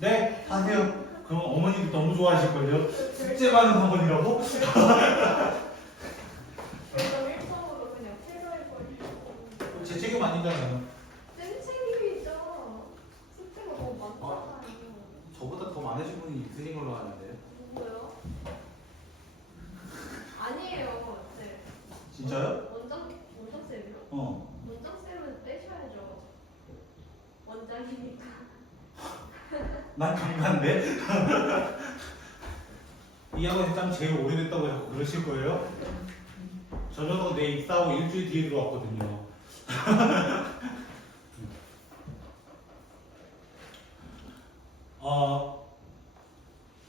네, 하세요. 그럼 어머니도 너무 좋아하실걸요? 숙제 많은 어머니라고? 그래서 1점으로 그냥 최저해버리고. 제 책임 아니잖아요. 쌤 책임이죠. 숙제가 너무 많잖아요. 저보다 더 많으신 분이 있으신 걸로 아는데. 누구요? 아니에요. 네. 진짜요? 원장쌤이요? 어. 원장쌤은 떼셔야죠. 원장이니까. 난 강간데? 이 학원 짬 제일 오래됐다고 자꾸 그러실 거예요? 저 녀석 내 입사하고 일주일 뒤에 들어왔거든요.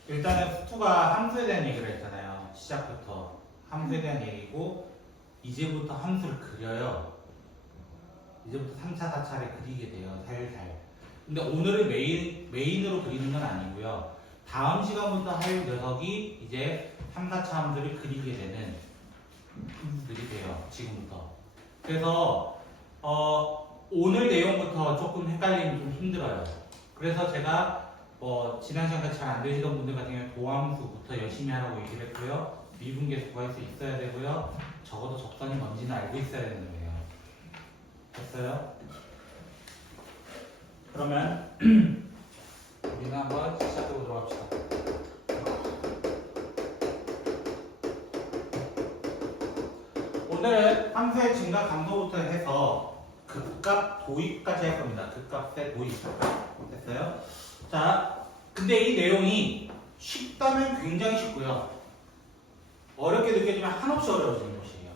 일단은 스투가 함수에 대한 얘기를 했잖아요. 시작부터 함수에 대한 얘기고 이제부터 함수를 그려요. 이제부터 3차, 4차를 그리게 돼요. 살살. 근데 오늘은 메인으로 그리는 건 아니고요. 다음 시간부터 할 녀석이 이제 3, 4차 함수를 그리게 되는 함수들이 돼요. 지금부터. 그래서 오늘 내용부터 조금 헷갈리면 좀 힘들어요. 그래서 제가 지난 시간까지 잘 안 되시던 분들 같은 경우에 도함수부터 열심히 하라고 얘기를 했고요. 미분계수 구할 수 있어야 되고요. 적어도 적선이 뭔지는 알고 있어야 되는 거예요. 됐어요? 그러면 우리는 한번 시작해보도록 합시다. 오늘은 함수의 증가 강도부터 해서 극값 도입까지 할 겁니다. 극값의 도입. 됐어요? 자, 근데 이 내용이 쉽다면 굉장히 쉽고요. 어렵게 느껴지면 한없이 어려워지는 것이에요.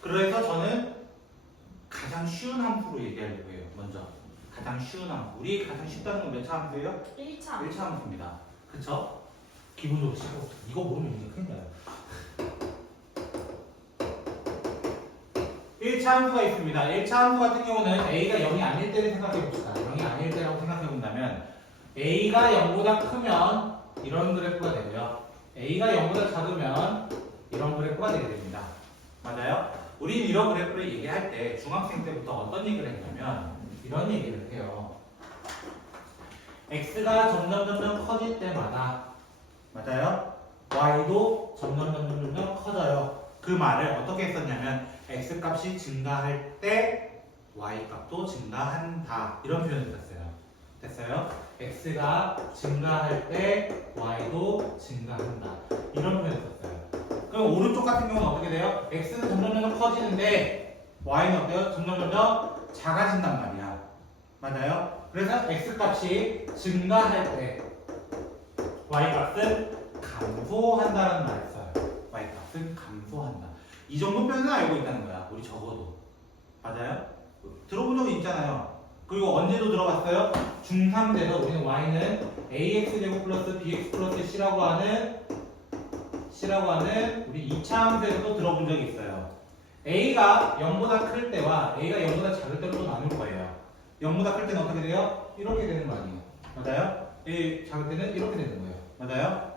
그래서 저는 가장 쉬운 함수로 얘기하려고 해요. 먼저 가장 쉬운 함수. 우리 가장 쉽다는 건 몇 차 함수예요? 1차. 1차 함수입니다. 그쵸? 기본적으로 치고 이거 모르면 이제 큰일 나요. 1차 함수가 있습니다. 1차 함수 같은 경우는 A가 0이 아닐 때를 생각해 봅시다. 0이 아닐 때라고 생각해 본다면 A가 0보다 크면 이런 그래프가 되고요. A가 0보다 작으면 이런 그래프가 되게 됩니다. 맞아요? 우린 이런 그래프를 얘기할 때 중학생 때부터 어떤 얘기를 했냐면 이런 얘기를 해요. X가 점점 커질 때마다 맞아요? Y도 점점 커져요. 그 말을 어떻게 했었냐면 X 값이 증가할 때 Y 값도 증가한다. 이런 표현을 썼어요. 됐어요? X가 증가할 때 Y도 증가한다. 이런 표현을 썼어요. 그럼 오른쪽 같은 경우는 어떻게 돼요? X는 점점 커지는데 Y는 어때요? 점점 작아진단 말이야. 맞아요? 그래서 X 값이 증가할 때 Y 값은 감소한다는 말을 써요. Y 값은 감소한다. 이 정도 표현은 알고 있다는 거야. 우리 적어도. 맞아요? 들어본 적이 있잖아요. 그리고 언제도 들어봤어요? 중3 때도 우리는 Y는 AX제곱 플러스 BX 플러스 C라고 하는 우리 2차 함수에서도 들어본 적이 있어요. A가 0보다 클 때와 A가 0보다 작을 때로 또 나눌 거예요. 0보다 클 때는 어떻게 돼요? 이렇게 되는 거 아니에요. 맞아요? A 작을 때는 이렇게 되는 거예요. 맞아요?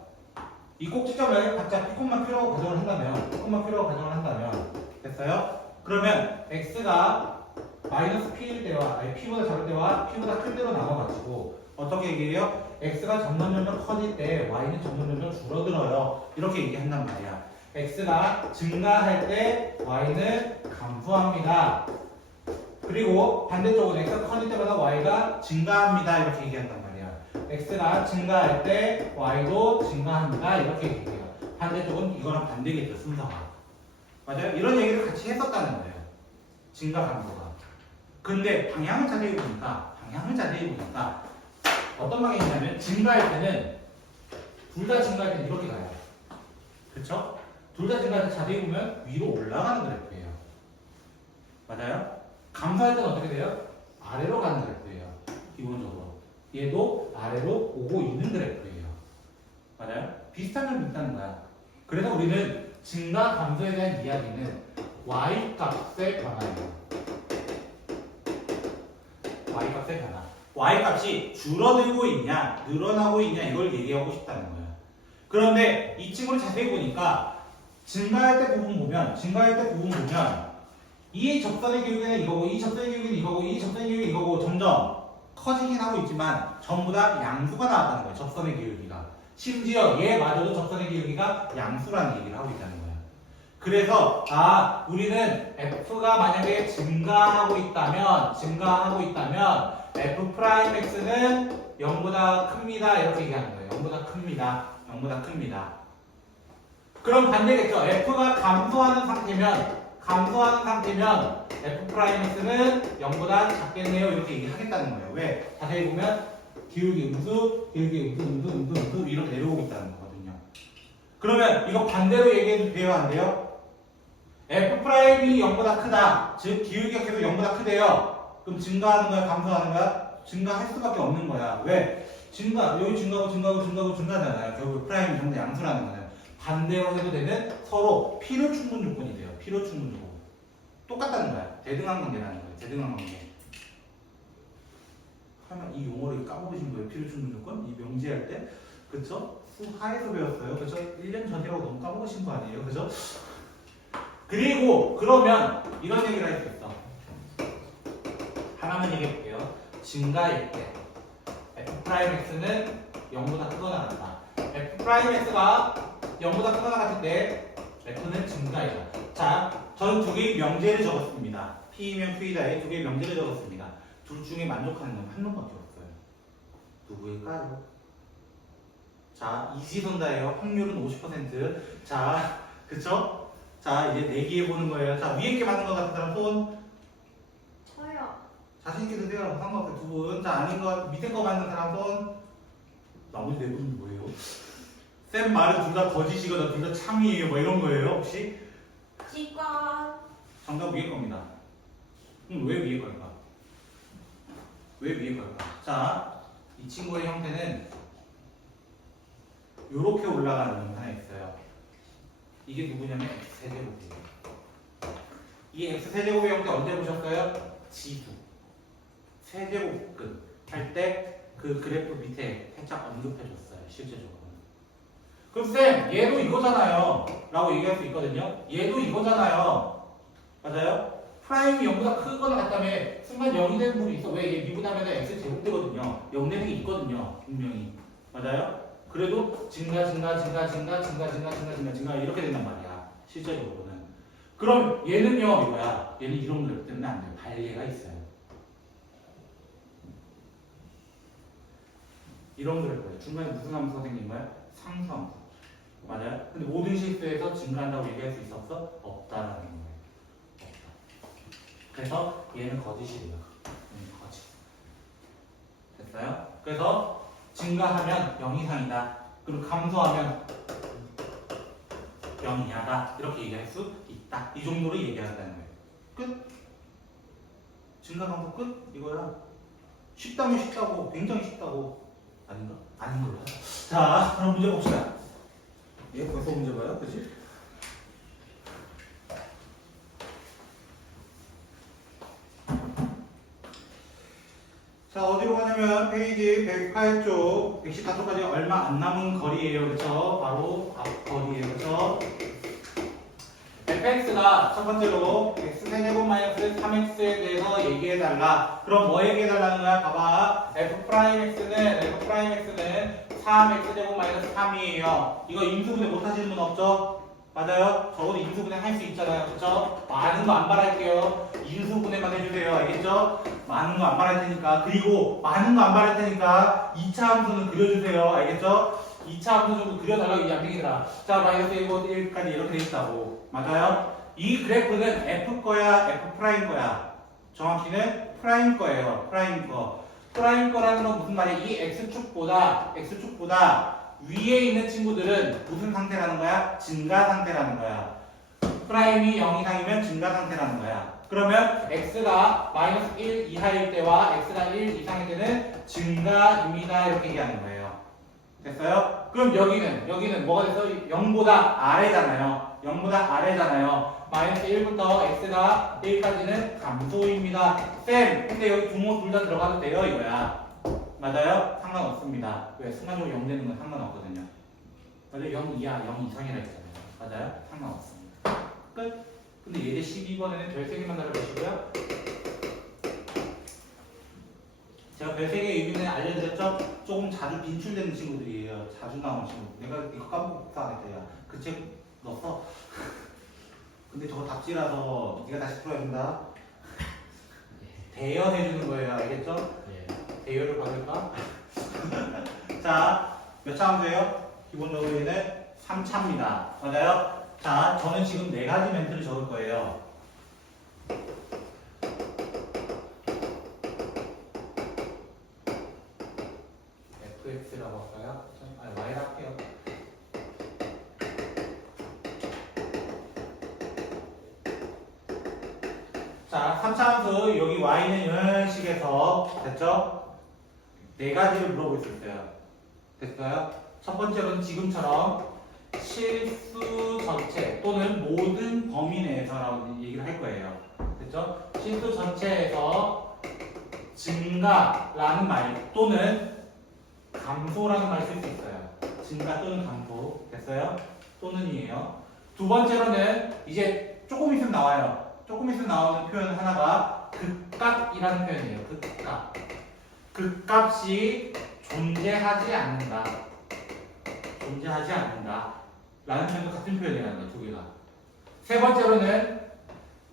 이 꼭지점을 각자 P콤마 Q라고 가정을 한다면 됐어요? 그러면 X가 마이너스 P일 때와 P보다 작을 때와 P보다 클 때로 나눠가지고 어떻게 얘기해요? X가 점점 커질 때 Y는 점점 줄어들어요. 이렇게 얘기한단 말이야. X가 증가할 때 Y는 감소합니다. 그리고 반대쪽은 X가 커질 때마다 Y가 증가합니다. 이렇게 얘기한단 말이야. X가 증가할 때 Y도 증가합니다. 이렇게 얘기해요. 반대쪽은 이거랑 반대겠죠. 순서가. 맞아요? 이런 얘기를 같이 했었다는 거예요. 증가 감소가. 근데 방향을 자세히 보니까 어떤 방향이냐면 증가할 때는 둘 다 증가할 때는 이렇게 가요. 그쵸? 둘 다 증가할 때 자세히 보면 위로 올라가는 그래프예요. 맞아요? 감소할 때는 어떻게 돼요? 아래로 가는 그래프예요. 기본적으로. 얘도 아래로 오고 있는 그래프예요. 맞아요? 비슷한 점이 있다는 거야. 그래서 우리는 증가 감소에 대한 이야기는 y 값의 변화예요. y 값의 변화. y 값이 줄어들고 있냐, 늘어나고 있냐 이걸 얘기하고 싶다는 거예요. 그런데 이 친구를 자세히 보니까 증가할 때 부분 보면 이 접선의 기울기는 이거고 이 접선의 기울기는 이거고 이 접선의 기울기는 이거고 점점 커지긴 하고 있지만 전부 다 양수가 나왔다는 거예요. 접선의 기울기가. 심지어 얘마저도 접선의 기울기가 양수라는 얘기를 하고 있다는 거예요. 그래서 우리는 f가 만약에 증가하고 있다면 f 프라임 x는 0보다 큽니다 이렇게 얘기하는 거예요. 0보다 큽니다. 0보다 큽니다. 그럼 반대겠죠. f가 감소하는 상태면 f 프라임 x는 0보다 작겠네요 이렇게 얘기하겠다는 거예요. 왜? 자세히 보면 기울기 음수 이렇게 내려오고 있다는 거거든요. 그러면 이거 반대로 얘기해도 돼요 안 돼요? f 프라임이 0보다 크다. 즉 기울기가 계속 0보다 크대요. 그럼 증가하는 거야 감소하는 거야? 증가할 수밖에 없는 거야. 왜? 여기 증가하잖아요. 결국 프라임이 전부 다 양수라는 거예요. 반대로 해도 되는 서로 필요 충분 조건이 돼요. 필요 충분 조건. 똑같다는 거야. 대등한 관계라는 거예요. 대등한 관계. 설마 이 용어를 까먹으신 거예요? 필요 충분 조건? 이 명제할 때? 그쵸? 수하에서 배웠어요. 그쵸? 1년 전이라고 너무 까먹으신 거 아니에요? 그죠? 그리고 그러면 이런 얘기를 할 수 있어. 하나만 얘기해 볼게요. 증가일 때 f 프라임 x는 0보다 크거나 같다. f 프라임 x가 0보다 크거나 같을 때 f는 증가이다. 자, 저는 두 개의 명제를 적었습니다. p이면 q다에 두 개의 명제를 적었습니다. 둘 중에 만족하는 건 한 놈밖에 없어요. 누구일까요? 자, 이지선다예요. 확률은 50%. 자, 그쵸? 자, 이제 내기해 보는 거예요. 자, 위에 게 맞는 것 같은 사람 손. 저요. 자신있게 드세요. 상관없어요. 두 분. 자, 아닌 거, 밑에 거 맞는 사람 손. 나머지 네 분은 뭐예요? 쌤 말은 둘 다 거짓이거나 둘 다 참이에요. 뭐 이런 거예요, 혹시? 기관. 정답 위에 겁니다. 왜 위에 걸까? 왜 위에 걸까? 자, 이 친구의 형태는 요렇게 올라가는 놈 하나 있어요. 이게 누구냐면 x세제곱이에요. 이 x세제곱의 형태 언제 보셨어요? 지수. 세제곱근 할 때 그 그래프 밑에 살짝 언급해줬어요. 실제적으로. 그럼 쌤, 얘도 이거잖아요. 라고 얘기할 수 있거든요. 얘도 이거잖아요. 맞아요? 프라임이 0보다 크거나 같다며 순간 0이 되는 부분이 있어. 왜? 얘 미분하면 x제곱되거든요. 0 되는 게 있거든요. 분명히. 맞아요? 그래도 증가 이렇게 된단 말이야. 실제적으로는. 그럼 얘는요 이거야. 얘는 이런 거 때문에 안 돼요. 반례가 있어요. 이런 걸 거예요. 중간에 무슨 함수가 생긴 거야? 상수함수. 맞아요? 근데 모든 실수에서 증가한다고 얘기할 수 있었어? 없다라는 거예요. 없다. 그래서 얘는 거짓이래요. 얘는 거짓. 됐어요? 그래서 증가하면 0 이상이다. 그리고 감소하면 0 이하다. 이렇게 얘기할 수 있다. 이 정도로 얘기한다는 거예요. 끝. 증가 감소 끝. 이거야. 쉽다면 쉽다고. 굉장히 쉽다고. 아닌가? 아닌 걸로 하자. 자, 그럼 문제 봅시다. 얘 벌써 문제 봐요? 그치? 자, 어디로 가냐면 페이지 108쪽 114쪽까지 얼마 안 남은 거리예요. 그쵸? 바로 앞 거리예요. 그쵸? fx가 첫 번째로 x세제곱 마이너스 3x에 대해서 얘기해달라. 그럼 뭐 얘기해달라는 거야? 봐봐. f'x는 3x제곱 마이너스 3이에요. 이거 인수분해 못하시는 분 없죠? 맞아요? 적어도 인수분해 할 수 있잖아요. 그쵸? 많은 거 안 바랄게요. 인수분해만 해주세요. 알겠죠? 많은 거 안 바랄 테니까. 그리고 많은 거 안 바랄 테니까 2차 함수는 그려주세요. 알겠죠? 2차 함수 정도 그려달라고 이 양식이더라. 자, 마이너스 1까지 이렇게 돼 있다고. 맞아요? 이 그래프는 f 거야, f 프라임 거야. 정확히는 프라임 거예요. 프라임 거. 프라임 거라는 건 무슨 말이야? 이 x축보다 위에 있는 친구들은 무슨 상태라는 거야? 증가 상태라는 거야. 프라임이 0 이상이면 증가 상태라는 거야. 그러면 x가 마이너스 1 이하일 때와 x가 1 이상일 때는 증가입니다. 이렇게 얘기하는 거예요. 됐어요? 그럼 여기는 뭐가 돼서 0보다 아래잖아요. 0보다 아래잖아요. 마이너스 1부터 x가 1까지는 감소입니다. 쌤, 근데 여기 부모 둘 다 들어가도 돼요? 이거야. 맞아요? 상관없습니다. 왜? 순간적으로 0 되는 건 상관없거든요. 맞아요? 0 이하, 0 이상이라 했잖아요. 맞아요? 상관없습니다. 끝. 근데 예제 12번에는 별 3개만 달아보시고요. 제가 별세개의 의미는 알려드렸죠? 조금 자주 빈출되는 친구들이에요. 자주 나오는 친구. 내가 이거 까먹고 복사하겠다. 야, 그 책 넣었어? 근데 저거 답지라서 네가 다시 풀어야 된다. 대여해주는 거예요. 알겠죠? 예. 대여를 받을까? 자, 몇 차 함수예요? 기본적으로 얘는 3차입니다. 맞아요? 자, 저는 지금 4가지 멘트를 적을 거예요. fx라고 할까요? 아니, y라 할게요. 자, 3차 함수 여기 y는 이런 식에서 됐죠? 4가지를 물어볼 수 있어요. 됐어요? 첫 번째로는 지금처럼 실수 전체 또는 모든 범위 내에서라고 얘기를 할 거예요. 됐죠? 실수 전체에서 증가라는 말 또는 감소라는 말을 쓸 수 있어요. 증가 또는 감소. 됐어요? 또는이에요. 두 번째로는 이제 조금 있으면 나와요. 조금 있으면 나오는 표현 하나가 극값이라는 표현이에요. 극값. 극값이 존재하지 않는다. 존재하지 않는다. 라는 표현도 같은 표현이라는 거예요. 두 개가. 세 번째로는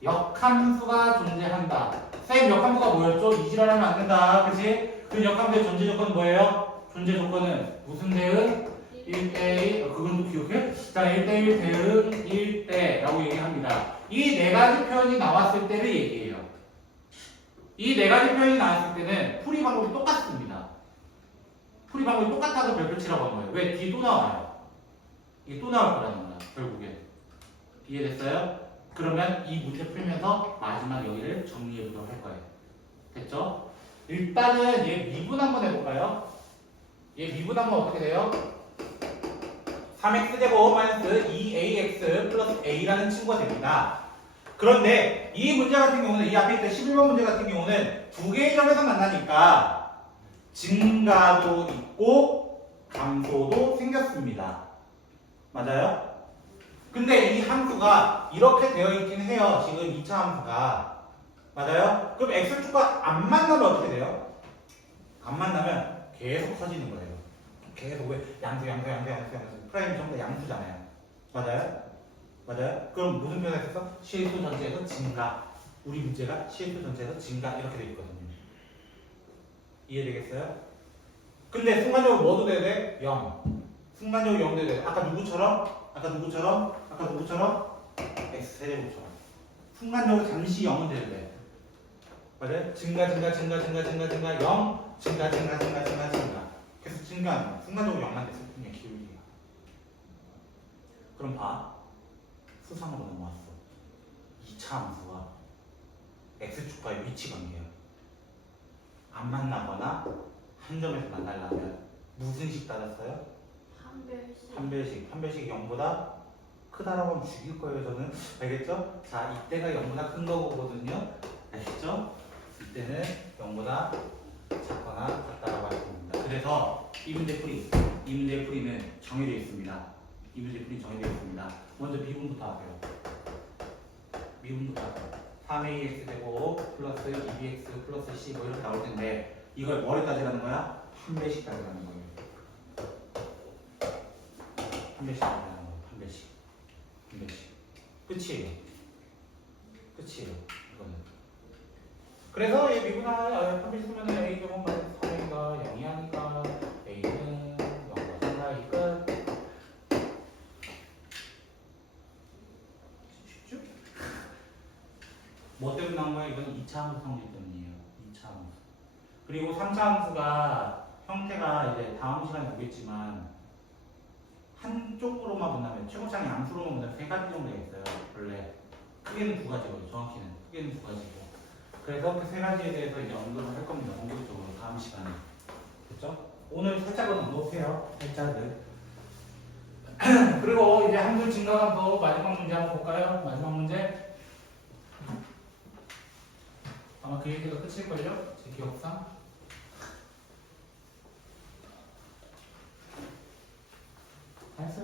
역함수가 존재한다. 쌤 역함수가 뭐였죠? 이지랄하면 안 된다. 그치? 그 역함수의 존재 조건은 뭐예요? 존재 조건은 무슨 대응? 1대1 그건 또 기억해? 자 1대1 대응 1대라고 얘기합니다. 이 4가지 표현이 나왔을 때를 얘기해요. 이 4가지 표현이 나왔을 때는 풀이 방법이 똑같습니다. 풀이 방법이 똑같아서 별표 치라고 한 거예요. 왜? 뒤에 또 나와요. 이게 또 나올 거라는 거야. 결국에. 이해됐어요? 그러면 이 문제 풀면서 마지막 여기를 정리해 보도록 할 거예요. 됐죠? 일단은 얘 미분 한번 해볼까요? 얘 미분하면 어떻게 돼요? 3x제곱 마이너스 2ax 플러스 a라는 친구가 됩니다. 그런데 이 문제 같은 경우는 이 앞에 있던 11번 문제 같은 경우는 두 개의 점에서 만나니까 증가도 있고 감소도 생겼습니다. 맞아요? 근데 이 함수가 이렇게 되어 있긴 해요. 지금 2차 함수가. 맞아요? 그럼 x축과 안 만나면 어떻게 돼요? 안 만나면 계속 커지는 거예요. 계속 왜 양수 프라임 전부 다 양수잖아요. 맞아요? 맞아요? 그럼 무슨 표현을 했어? 실수 전체에서 증가. 우리 문제가 실수 전체에서 증가 이렇게 돼 있거든요. 이해되겠어요? 근데 순간적으로 뭐도 돼야 돼? 0. 순간적으로 0 돼야 돼. 아까 누구처럼? x 세제곱처럼. 순간적으로 잠시 0은 돼야 돼. 맞아요? 증가 0 증가 계속 증가하는 거야. 순간적으로 0만 됐을 뿐이야. 기울기가. 그럼 봐. 수상으로 넘어왔어. 2차 함수와 x축과의 위치 관계야. 안 만나거나 한 점에서 만나려면 무슨 식 따졌어요? 한 별씩 0보다 크다라고 하면 죽일 거예요. 저는. 알겠죠? 자, 이때가 0보다 큰 거거든요. 알겠죠? 이때는 0보다 작거나 같다라고 할 겁니다. 그래서 이 문제의 풀이는 정해져 있습니다. 이 문제의 풀이 정해져 있습니다. 먼저 미분부터 하세요. 미분부터 하세요. 3ax 되고 플러스 2bx 플러스 c 뭐 이렇게 나올 텐데 이걸 뭐를 따지라는 거야? 한 배씩 따지라는 거예요. 한 배씩 따지라는 거예요. 한 배씩. 끝이에요. 이거는. 그래서 얘 미분하면 한 배씩 쓰면 a 제곱 마이너스 3a가 0이 하니까 a는 0과 상하이 끝. 쉽죠? 뭐 때문에 나온 거야? 이건 2차 함수 성질 때문이에요. 2차 함수. 그리고 3차 함수가 형태가 이제 다음 시간에 보겠지만 한쪽으로만 본다면 최고창 양수로만 본다면 3가지 정도가 있어요. 원래 크게는 2가지고 정확히는 크게는 2가지고. 그래서 그 3가지에 대해서 이제 언급을 할 겁니다. 본격적으로 다음 시간에. 됐죠? 오늘 살짝은 언급해요. 살짝은. 그리고 이제 함수 증가함수 마지막 문제 한번 볼까요? 마지막 문제. 아마 그 얘기가 끝일걸요? 제 기억상. 다 했어.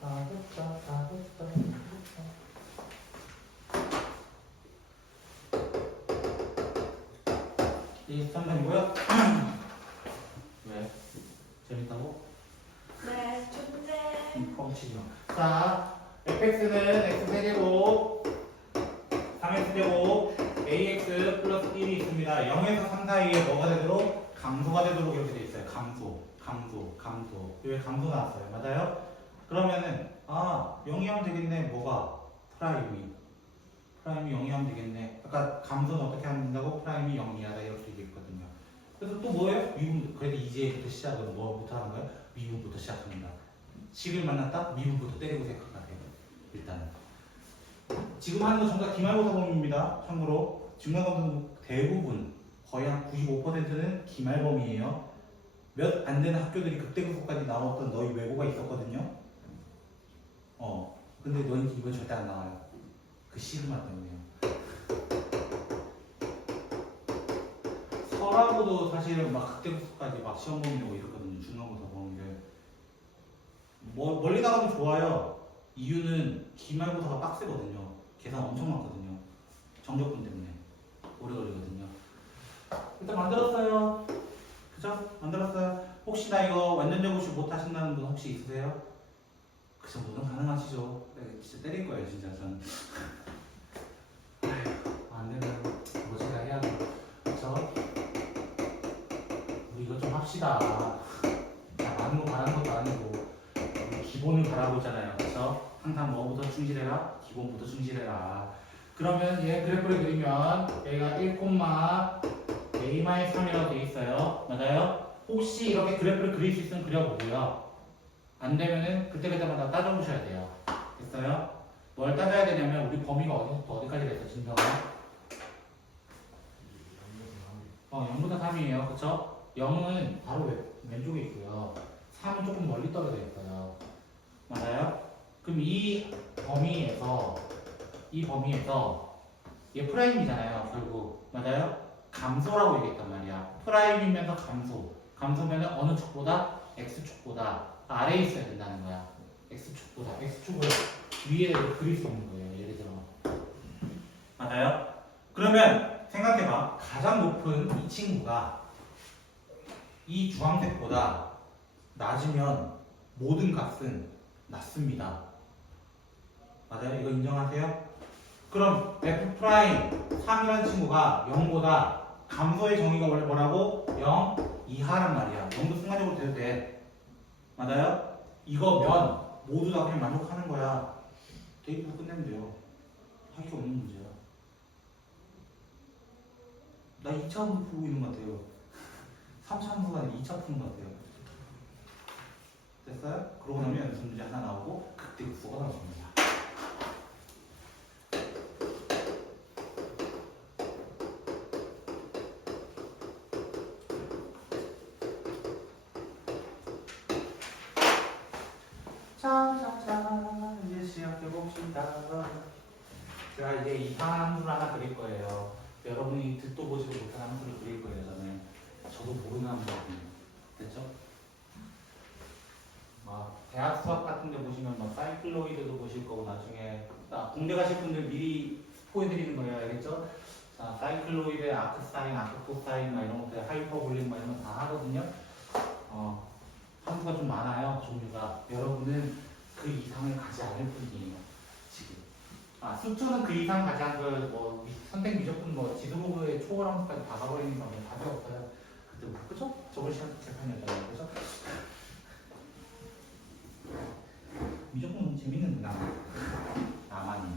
다 됐다. 23번이고요. 왜? 재밌다고? 네, 근데 뻥치지 마. 자, fx는 x세제곱 3x제곱 ax 플러스 1이 있습니다. 0에서 3 사이에 뭐가 되도록? 감소가 되도록 이렇게 돼 있어요. 감소. 여기 감소 나왔어요. 맞아요? 그러면은 0이 하면 되겠네. 뭐가? 프라임이 0이 하면 되겠네. 아까 감소는 어떻게 하면 된다고? 프라임이 0이하다 이렇게 얘기했거든요. 그래서 또 뭐예요? 미분. 그래도 이제부터 시작은 뭐부터 하는 거예요? 미분부터 시작합니다. 식을 만났다? 미분부터 때리고 생각하세요. 일단 지금 하는 거 전부 다 기말고사 범위입니다. 참고로 중간고사 대부분 거의 한 95%는 기말범위예요. 몇 안 되는 학교들이 극대급소까지 나왔던 너희 외고가 있었거든요. 근데 너희 이번 절대 안 나와요. 그 시그마 때문에요. 설하고도 사실은 막 극대급소까지 막 시험 범위 내고 이랬거든요. 중간고사 범위를. 멀리 나가도 좋아요. 이유는 기말고사가 빡세거든요. 계산 엄청 많거든요. 정적분 때문에 오래 걸리거든요. 일단 만들었어요. 그죠? 만들었어요. 혹시 나 이거 완전 접으시 못 하신다는 분 혹시 있으세요? 그 정도는 가능하시죠. 네, 진짜 때릴 거예요, 진짜 저는. 안 되면 뭐지가 해야 돼. 그쵸? 우리 이거 좀 합시다. 자, 많은 거 바라는 것도 아니고 우리 기본을 바라고 있잖아요. 그쵸? 항상 뭐부터 충실해라? 기본부터 충실해라. 그러면 얘 그래프를 그리면 얘가 1,a-3이라고 되어 있어요. 맞아요? 혹시 이렇게 그래프를 그릴 수 있으면 그려보고요. 안 되면은 그때마다 따져보셔야 돼요. 됐어요? 뭘 따져야 되냐면 우리 범위가 어디서부터 어디까지 됐어, 진성아? 0보다 3이에요. 그쵸? 0은 바로 왼쪽에 있고요. 3은 조금 멀리 떨어져 있어요. 맞아요? 그럼 이 범위에서 얘 프라임이잖아요. 결국 맞아요? 감소라고 얘기했단 말이야. 프라임이면서 감소면 어느 축보다 x축보다 아래에 있어야 된다는 거야. x축을 위에 그릴 수 있는 거예요. 예를 들어. 맞아요? 그러면 생각해봐. 가장 높은 이 친구가 이 주황색보다 낮으면 모든 값은 낮습니다. 맞아요? 이거 인정하세요? 그럼 f'3이라는 친구가 0보다 감소의 정의가 원래 뭐라고? 0 이하란 말이야. 0도 순간적으로 돼도 돼. 맞아요? 이거면 모두 다 그냥 만족하는 거야. 대입부터 끝내면 돼요. 할 게 없는 문제야. 나 2차 함수 풀고 있는 것 같아요. 3차 함수가 아니라 2차 푸는 것 같아요. 됐어요? 그러고 나면 연습 문제 하나 나오고 극대극소가 나옵니다. 자, 이제 시작해봅시다. 제가 이제 이상한 함수를 하나 그릴 거예요. 여러분이 듣도 보지도 못한 함수를 그릴 거예요, 저는. 저도 모르는 함수거든요. 됐죠? 대학 수학 같은 데 보시면 사이클로이드도 보실 거고, 나중에. 공대 가실 분들 미리 스포해드리는 거예요, 알겠죠? 자, 사이클로이드, 아크사인, 아크코사인, 이런 것들, 하이퍼볼릭, 이런 거 다 하거든요. 함수가 좀 많아요, 종류가. 여러분은 그 이상을 가지 않을 뿐이에요, 지금. 수투는 그 이상 가지 않은 걸, 선택 미적분, 지도부의 초월함수까지 다 가버리는 거 다 필요 없어요. 그죠? 저번 시간 재판이었잖아요, 그죠? 미적분 재밌는데, 나만.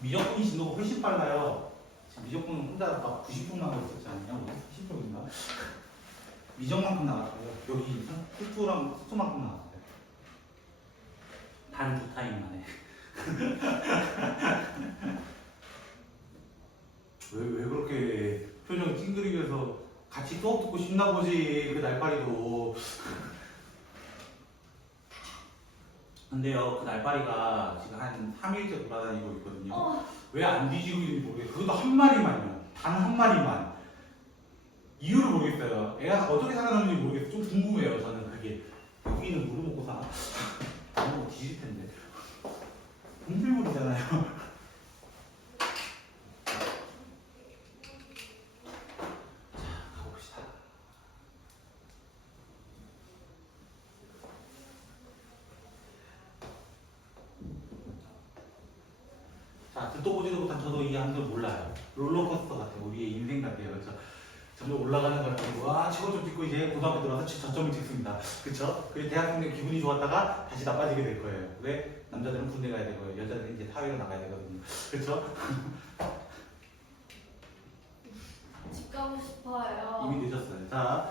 미적분이 진도가 훨씬 빨라요. 미적분은 혼자 막 90분 나가고 있었지 않냐? 70분인가? 미적만큼 나갔어요. 여기 수투랑 수투만큼 나갔어요. 단 2타임 만에. 왜 그렇게 표정 찡그리면서 같이 수업 듣고 싶나 보지, 그 날파리도. 근데요, 그 날파리가 지금 한 3일째 돌아다니고 있거든요. 왜 안 뒤지고 있는지 모르겠어요. 그것도 한 마리만요. 단 한 마리만. 이유를 모르겠어요. 애가 어떻게 살아남는지 모르겠어요. 좀 궁금해요, 저는 그게. 여기는 물을 먹고 사나? 안 먹고 뒤질 텐데. 공들물이잖아요. 자, 듣도 보지도 못한 저도 이 함수 몰라요. 롤러코스터 같아요. 우리의 인생 같아요. 그렇죠? 점점 올라가는 거 같아요. 와, 최고 점 찍고 이제 고등학교 들어가서 저점을 찍습니다. 그렇죠? 그리고 대학생 때 기분이 좋았다가 다시 나빠지게 될 거예요. 왜? 남자들은 군대 가야 되고요. 여자들은 이제 사회로 나가야 되거든요. 그렇죠? 집 가고 싶어요. 이미 늦었어요. 자,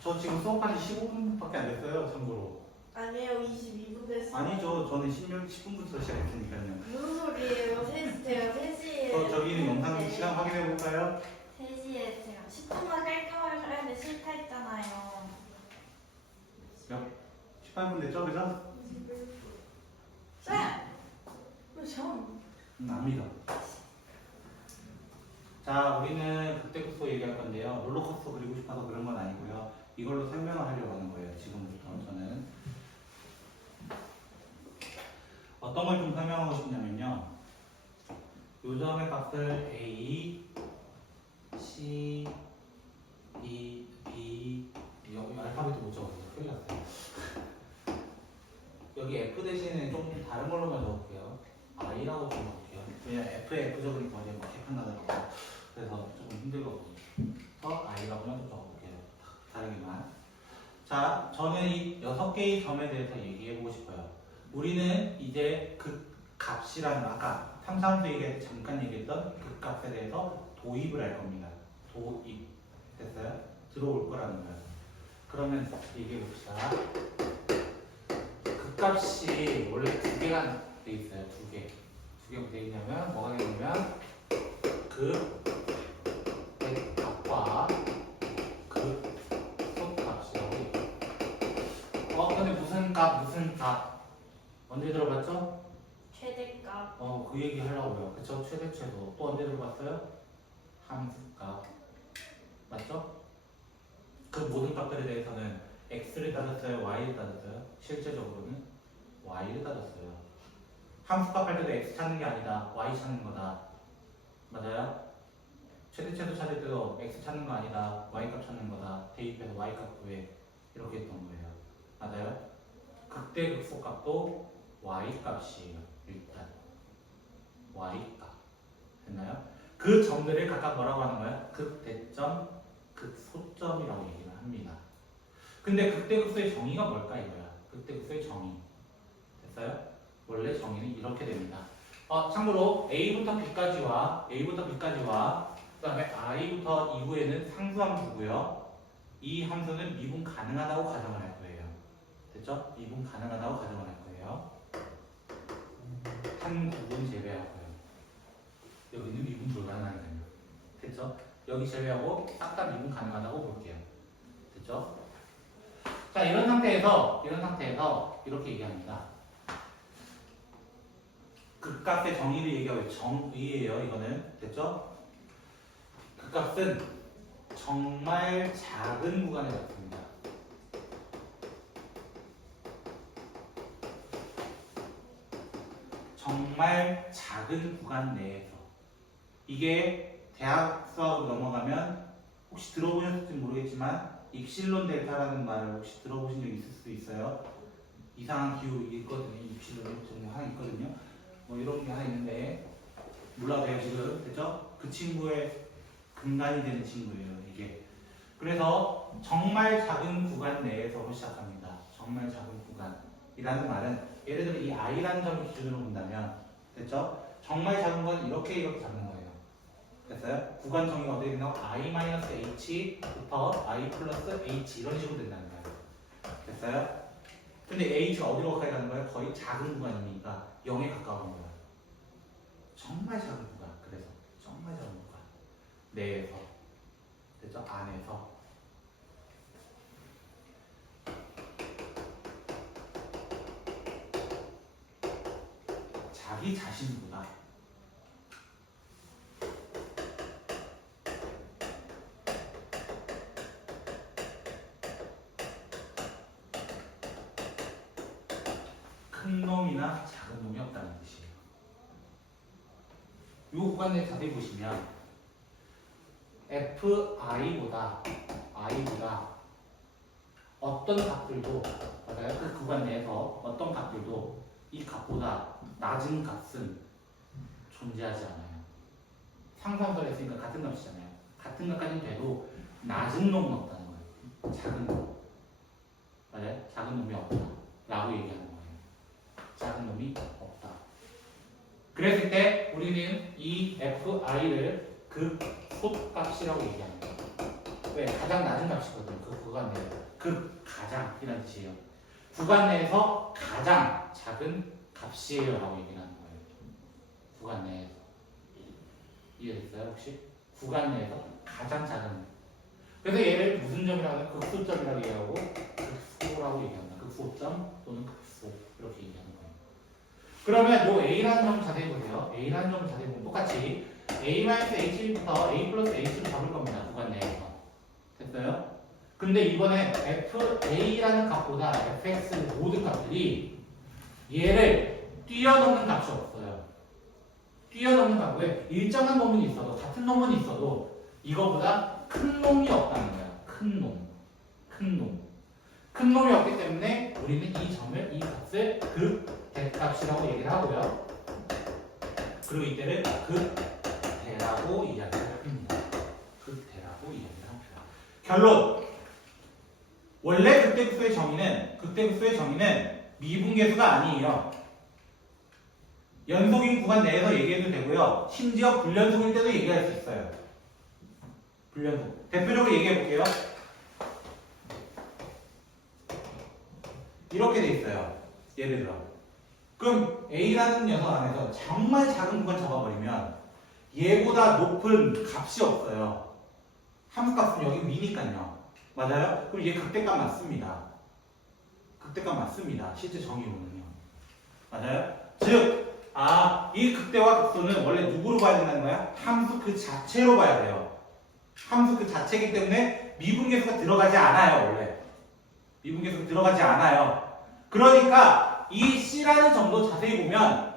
저 지금 수업한 지 15분밖에 안 됐어요. 참고로. 아니에요, 22분 됐어요. 아니죠. 저는 10분부터 시작했으니까요. 무슨 소리예요? 3시, 제가 3시에. 저기는 영상 시간 확인해 볼까요? 3시에 제가 10분만 깔끔하게 하는데 싫다 했잖아요. 몇? 18분 됐죠? 그죠? 쌤! 왜 저? 압니다. 자, 우리는 그때부터 얘기할 건데요. 롤러코스터 그리고 싶어서 그런 건 아니고요. 이걸로 설명을 하려고 하는 거예요. 지금부터 저는. 어떤 걸 좀 설명하고 싶냐면요. 요점의 값을 A, C, E, B, 여기 알파벳도 못 적었어요. 큰일 났어요. 여기 F 대신에 좀 다른 걸로만 적을게요. I라고 좀 적을게요. 왜냐면 F에 F 적으니까 어제 막 개판나더라고요. 그래서 조금 힘들거든요. 그래서 I라고만 좀 적어볼게요. 다르게만. 자, 저는 이 6개의 점에 대해서 얘기해보고 싶어요. 우리는 이제 그 값이라는 아까 상수함수 얘기할 때 잠깐 얘기했던 그 값에 대해서 도입을 할 겁니다. 도입. 됐어요? 들어올 거라는 거예요. 그러면 얘기해 봅시다. 그 값이 원래 2개가 돼 있어요. 2개. 2개가 돼 있냐면 뭐가 되냐면 그 값과 그 소값이라고 있어요. 근데 무슨 값, 무슨 값? 언제 들어봤죠? 최대값. 그 얘기 하려고요. 그쵸? 최대, 최소. 또 언제 들어봤어요? 함수값. 맞죠? 그 모든 값들에 대해서는 x를 따졌어요? y를 따졌어요? 실제적으로는 y를 따졌어요. 함수값 할 때도 x 찾는 게 아니다. y 찾는 거다. 맞아요? 최대, 최소 찾을 때도 x 찾는 거 아니다. y값 찾는 거다. 대입해서 y값 구해. 이렇게 했던 거예요. 맞아요? 극대 극소값도 y값이에요. 일단 y값 됐나요? 그 점들을 각각 뭐라고 하는 거예요? 극대점, 극소점이라고 얘기를 합니다. 근데 극대극소의 정의가 뭘까 이거야? 극대극소의 정의 됐어요? 원래 정의는 이렇게 됩니다. 참고로 a부터 b까지와 그 다음에 i부터 이후에는 상수함수고요. 이 함수는 미분 가능하다고 가정을 할 거예요. 됐죠? 미분 가능하다고 가정을 할 거예요. 한 구분 제외하고요. 여기는 미분 불가능하니까요. 됐죠? 여기 제외하고 싹 다 미분 가능하다고 볼게요. 됐죠? 자, 이런 상태에서 이렇게 얘기합니다. 극값의 정의를 얘기하고 정의예요. 이거는 됐죠? 극값은 정말 작은 구간에 잡힙니다. 정말 작은 구간 내에서 이게 대학 수학으로 넘어가면 혹시 들어보셨을지 모르겠지만 입실론 델타라는 말을 혹시 들어보신 적 있을 수도 있어요. 이상한 기후 있거든요. 입실론이 좀 하나 있거든요. 뭐 이런 게 하나 있는데 몰라도 돼요 지금. 됐죠? 그 친구의 근간이 되는 친구예요 이게. 그래서 정말 작은 구간 내에서 시작합니다. 정말 작은 구간이라는 말은 예를 들어 이 i라는 점을 기준으로 본다면 됐죠? 정말 작은 건 이렇게 잡는 거예요. 됐어요? 구간 정의가 어떻게 되나요? i-h부터 i 플러스 h 이런 식으로 된다는 거예요. 됐어요? 근데 h가 어디로 가까이 가는 거예요? 거의 작은 구간이니까 0에 가까운 거예요. 정말 작은 구간. 그래서 정말 작은 구간 내에서 됐죠? 안에서 자기 자신보다 큰 놈이나 작은 놈이 없다는 뜻이에요. 이 구간에 자세히 보시면 i보다 어떤 값들도 맞아요? 그 구간 내에서 어떤 값들도 이 값보다 낮은 값은 존재하지 않아요. 상수함수를 했으니까 같은 값이잖아요. 같은 값까지는 돼도 낮은 놈은 없다는 거예요. 작은 놈. 맞아요? 작은 놈이 없다. 라고 얘기하는 거예요. 작은 놈이 없다. 그랬을 때 우리는 이 fi를 그 속값이라고 얘기하는 거예요. 왜? 가장 낮은 값이거든요. 그 구간 내에서. 그 가장이라는 뜻이에요. 구간 내에서 가장 작은 값이에요. 라고 얘기를 하는 거예요. 구간 내에서. 이해됐어요? 혹시? 구간 내에서 가장 작은. 그래서 얘를 무슨 점이라고 하면 극소점이라고 얘기하고 극소라고 얘기한다. 극소점 또는 극소. 이렇게 얘기하는 거예요. 그러면 요 A라는 점 자세히 보세요. A라는 점 자세히 보면 똑같이 A-H부터 A 플러스 H로 잡을 겁니다. 구간 내에서. 됐어요? 근데 이번에 FA라는 값보다 FX 모든 값들이 얘를 뛰어넘는 값이 없어요. 뛰어넘는 값. 왜? 일정한 놈은 있어도, 같은 놈은 있어도 이거보다 큰 놈이 없다는 거야. 큰 놈. 큰 놈. 큰 놈이 없기 때문에 우리는 이 점을, 이 값을 극대값이라고 얘기를 하고요. 그리고 이때를 극대라고 이야기를 합니다. 극대라고 이야기를 합니다. 결론. 원래 극대급수의 정의는 미분계수가 아니에요. 연속인 구간 내에서 얘기해도 되고요. 심지어 불연속일 때도 얘기할 수 있어요. 불연속. 대표적으로 얘기해 볼게요. 이렇게 돼 있어요. 예를 들어. 그럼 A라는 녀석 안에서 정말 작은 구간 잡아버리면 얘보다 높은 값이 없어요. 함수값은 여기 미니까요. 맞아요? 그럼 얘 극대값 맞습니다. 극대값 맞습니다. 실제 정의로는요. 맞아요? 즉, 이 극대와 극소는 원래 누구로 봐야 된다는 거야? 함수 그 자체로 봐야 돼요. 함수 그 자체이기 때문에 미분계수가 들어가지 않아요, 원래. 미분계수가 들어가지 않아요. 그러니까 이 C라는 점도 자세히 보면,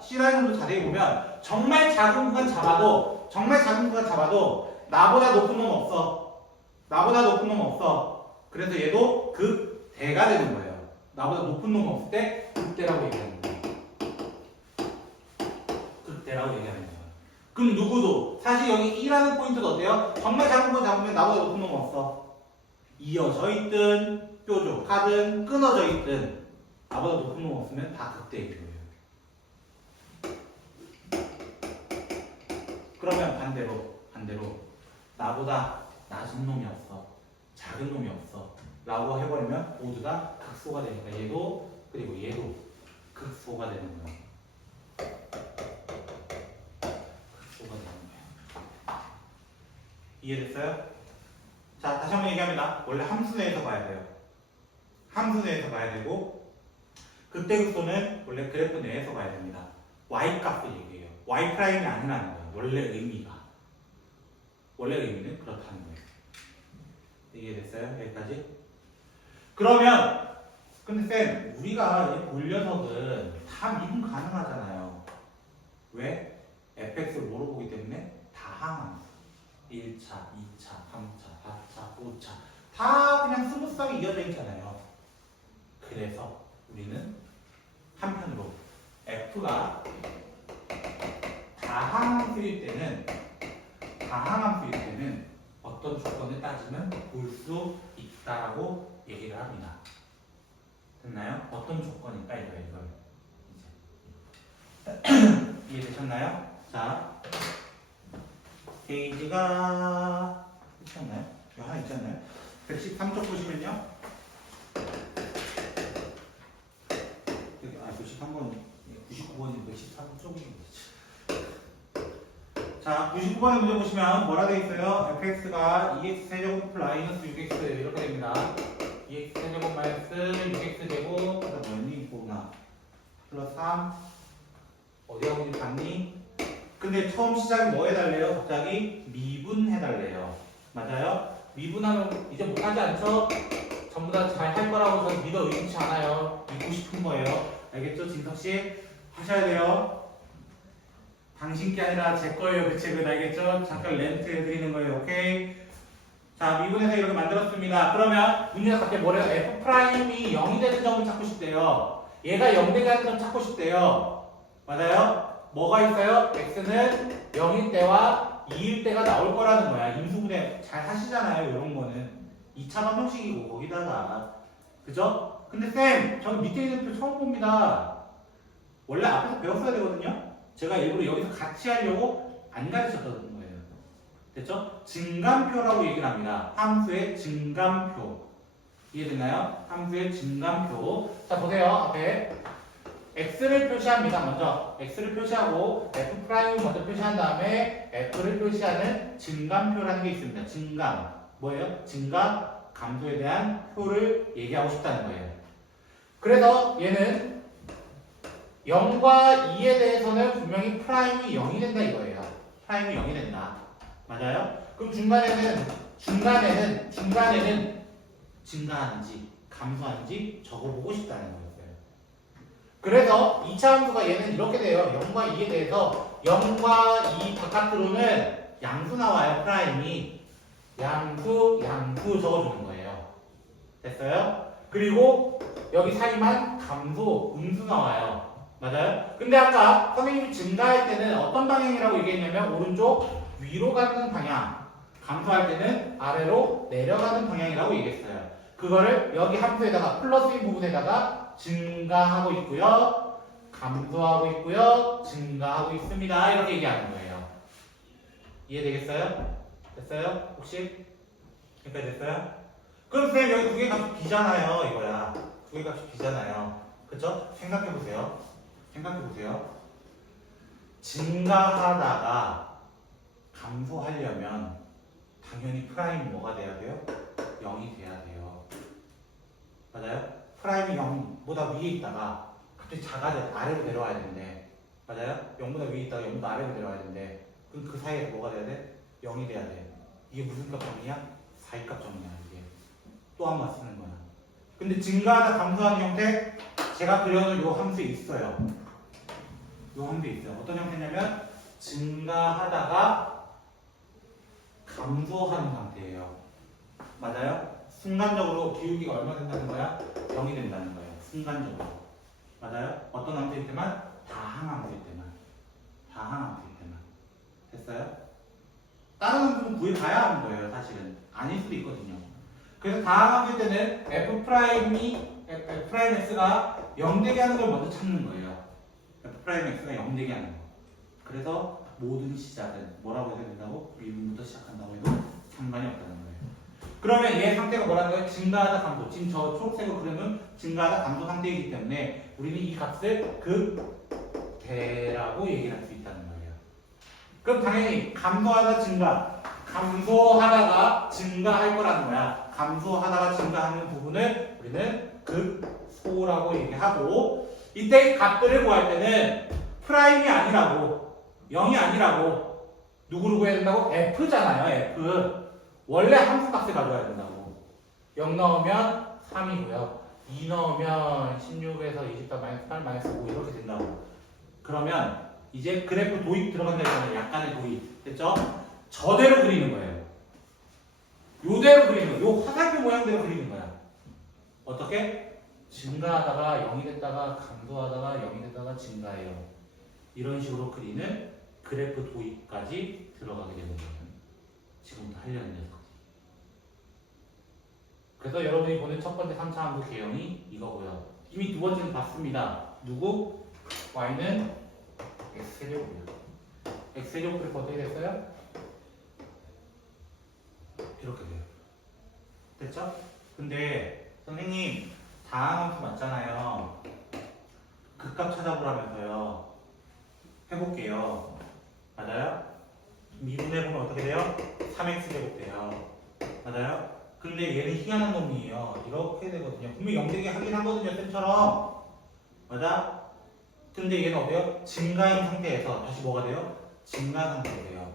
정말 작은 구간 잡아도, 나보다 높은 놈 없어. 그래서 얘도 극대가 되는 거예요. 나보다 높은 놈 없을 때 극대라고 얘기하는 거예요. 극대라고 얘기하는 거예요. 그럼 누구도 사실 여기 2라는 포인트도 어때요? 정말 작은 거 잡으면 나보다 높은 놈 없어. 이어져 있든 뾰족하든 끊어져 있든 나보다 높은 놈 없으면 다 극대인 거예요. 그러면 반대로 나보다 낮은 놈이 없어. 작은 놈이 없어. 라고 해버리면 모두 다 극소가 되니까 얘도 그리고 얘도 극소가 되는 거예요. 극소가 되는 거예요. 이해됐어요? 자, 다시 한번 얘기합니다. 원래 함수 내에서 봐야 돼요. 함수 내에서 봐야 되고 극대극소는 원래 그래프 내에서 봐야 됩니다. Y값을 얘기해요. Y 프라임이 아니라는 거예요. 원래 의미는 그렇다는 거예요. 이해됐어요? 여기까지? 그러면 근데 쌤, 우리가 이 볼녀석은 다 미분 가능하잖아요. 왜? fx를 뭐로 보기 때문에 다항함수 1차, 2차, 3차, 4차, 5차 다 그냥 스무스하게 이어져 있잖아요. 그래서 우리는 한편으로 f가 다항함수일 때는 어떤 조건을 따지면 볼 수 있다라고 얘기를 합니다. 됐나요? 어떤 조건일까 이걸 이제 이해되셨나요? 자, 페이지가 있었나요? 이거 하나 있잖아요. 113쪽 보시면요. 93번, 99번이 113쪽이 자, 99번의 문제 보시면 뭐라 되어 있어요? fx가 2x 플러스 6x 이렇게 됩니다. 2x 마이너스 6x제곱 그다음 뭐였니? 뭐나 플러스 3 어디하고 있는지 봤니? 근데 처음 시작이 뭐 해달래요? 갑자기 미분 해달래요. 맞아요? 미분하면 이제 못하지 않죠? 전부 다 잘 할 거라고 저는 믿어 의심치 않아요. 믿고 싶은 거예요. 알겠죠? 진석씨? 하셔야 돼요. 당신 게 아니라 제 거예요. 그 책은 알겠죠? 잠깐 렌트 해드리는 거예요. 오케이? 자, 미분해서 이렇게 만들었습니다. 그러면 문제가 갑자기 뭐래요? F'이 0이 되는 점을 찾고 싶대요. 얘가 0 되게 하는 점 찾고 싶대요. 맞아요? 뭐가 있어요? x는 0일 때와 2일 때가 나올 거라는 거야. 임수분해 잘 하시잖아요. 이런 거는 2차 방정식이고 거기다가 그죠? 근데 쌤 저는 밑에 있는 표 처음 봅니다. 원래 앞에서 배웠어야 되거든요. 제가 일부러 여기서 같이 하려고 안 가르쳤던 거예요. 됐죠? 증감표라고 얘기를 합니다. 함수의 증감표. 이해됐나요? 함수의 증감표. 자 보세요. 앞에 x를 표시합니다. 먼저 x를 표시하고 f'을 먼저 표시한 다음에 f를 표시하는 증감표라는 게 있습니다. 증감. 뭐예요? 증감, 감소에 대한 표를 얘기하고 싶다는 거예요. 그래서 얘는 0과 2에 대해서는 분명히 프라임이 0이 된다 이거예요. 프라임이 0이 된다. 맞아요? 그럼 중간에는 증가하는지 감소하는지 적어보고 싶다는 거였어요. 그래서 2차 함수가 얘는 이렇게 돼요. 0과 2에 대해서 0과 2 바깥으로는 양수 나와요. 프라임이 양수 적어주는 거예요. 됐어요? 그리고 여기 사이만 감소 음수 나와요. 맞아요? 근데 아까 선생님이 증가할 때는 어떤 방향이라고 얘기했냐면 오른쪽 위로 가는 방향, 감소할 때는 아래로 내려가는 방향이라고 얘기했어요. 그거를 여기 함수에다가 플러스인 부분에다가 증가하고 있고요, 감소하고 있고요, 증가하고 있습니다. 이렇게 얘기하는 거예요. 이해되겠어요? 됐어요? 혹시? 여기까지 됐어요? 그럼 쌤 여기 두 개 값이 비잖아요. 이거야. 두 개 값이 비잖아요. 그쵸? 생각해보세요. 증가하다가 감소하려면 당연히 프라임이 뭐가 돼야 돼요? 0이 돼야 돼요. 맞아요? 프라임이 0보다 위에 있다가 갑자기 작아져 아래로 내려와야 되는데, 맞아요? 0보다 위에 있다가 0보다 아래로 내려와야 되는데, 그럼 그 사이에 뭐가 돼야 돼? 0이 돼야 돼. 이게 무슨 값 정리야? 4의 값 정리야. 이게 또 한 번 쓰는 거야. 근데 증가하다 감소하는 형태, 제가 그려놓은 요 함수에 있어요. 요 함수에 있어요. 어떤 형태냐면 증가하다가 감소하는 상태예요. 맞아요? 순간적으로 기울기가 얼마 된다는 거야? 0이 된다는 거예요. 순간적으로. 맞아요? 어떤 함수일 때만? 다항함수일 때만. 됐어요? 다른 함수는 구해봐야 하는 거예요. 사실은. 아닐 수도 있거든요. 그래서 다항함수일 때는 f'x가 0 되게 하는 걸 먼저 찾는 거예요. f'x가 0 되게 하는 거. 그래서 모든 시작은 뭐라고 해야 된다고? 미분부터 시작한다고 해도 상관이 없다는 거예요. 그러면 얘 상태가 뭐라는 거예요? 증가하다 감소. 지금 저 초록색으로 그리는 증가하다 감소 상태이기 때문에 우리는 이 값을 극대라고 얘기를 할 수 있다는 거예요. 그럼 당연히 감소하다 증가, 감소하다가 증가할 거라는 거야. 감소하다가 증가하는 부분을 우리는 극소라고 얘기하고, 이때 값들을 구할 때는 프라임이 아니라고, 0이 아니라고 누구를 구해야 된다고? f잖아요. f. 원래 함수 값을 가져와야 된다고. 0 넣으면 3이고요 2 넣으면 16에서 24 마이너스 8 마이너스 5 이렇게 된다고. 그러면 이제 그래프 도입 들어간다 했잖아요. 약간의 도입. 됐죠? 저대로 그리는 거예요. 요대로 그리는 거예요. 요 화살표 모양대로 그리는 거야. 어떻게? 증가하다가 0이 됐다가 감소하다가 0이 됐다가 증가해요. 이런 식으로 그리는 그래프 도입까지 들어가게 되는 거예요. 지금부터 하려는 녀석이. 그래서 여러분이 보는 첫 번째 3차 함수 개형이 이거고요. 이미 두 번째는 봤습니다. 누구? y는 x제곱이요. x제곱 그래프 어떻게 됐어요? 이렇게 돼요. 됐죠? 근데 선생님 다항함수 맞잖아요. 극값 찾아보라면서요. 해볼게요. 맞아요? 미분해보면 어떻게 돼요? 3x제곱 돼요. 맞아요? 근데 얘는 희한한 놈이에요. 이렇게 되거든요. 분명히 0 되게 하긴 하거든요. 쌤처럼. 맞아? 근데 얘는 어때요? 증가인 상태에서 다시 뭐가 돼요? 증가 상태가 돼요.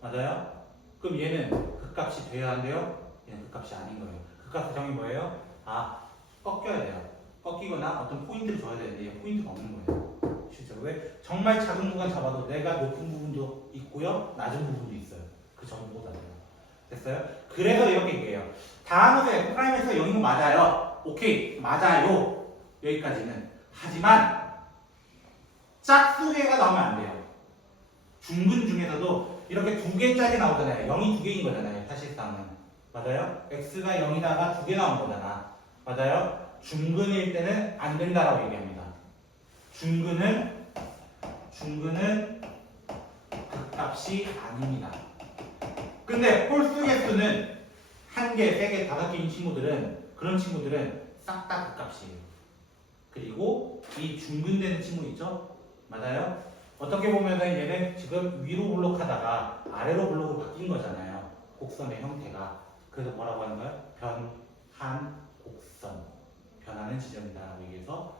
맞아요? 그럼 얘는 극값이 돼야 한대요? 얘는 극값이 아닌 거예요. 극값의 정의 뭐예요? 아, 꺾여야 돼요. 꺾이거나 어떤 포인트를 줘야 되는데 얘 포인트가 없는 거예요. 실제로. 왜? 정말 작은 구간 잡아도 내가 높은 부분도 있고요. 낮은 부분도 있어요. 그 전보다는. 됐어요? 그래서 이렇게 얘기해요. 다항함수 f'에서 0인 거 맞아요. 오케이. 맞아요. 여기까지는. 하지만 짝수 개가 나오면 안 돼요. 중근 중에서도 이렇게 두 개짜리 나오잖아요. 0이 두 개인 거잖아요. 사실상은. 맞아요? x가 0이다가 두 개 나온 거잖아. 맞아요? 중근일 때는 안 된다라고 얘기합니다. 중근은 극값이 아닙니다. 근데 홀수 개수는 한 개, 세 개, 다섯 개인 친구들은 그런 친구들은 싹 다 극값이에요. 그리고 이 중근되는 친구 있죠? 맞아요? 어떻게 보면은 얘는 지금 위로 블록하다가 아래로 블록으로 바뀐 거잖아요. 곡선의 형태가. 그래서 뭐라고 하는 거예요? 변한 곡선. 변하는 지점이다라고 얘기해서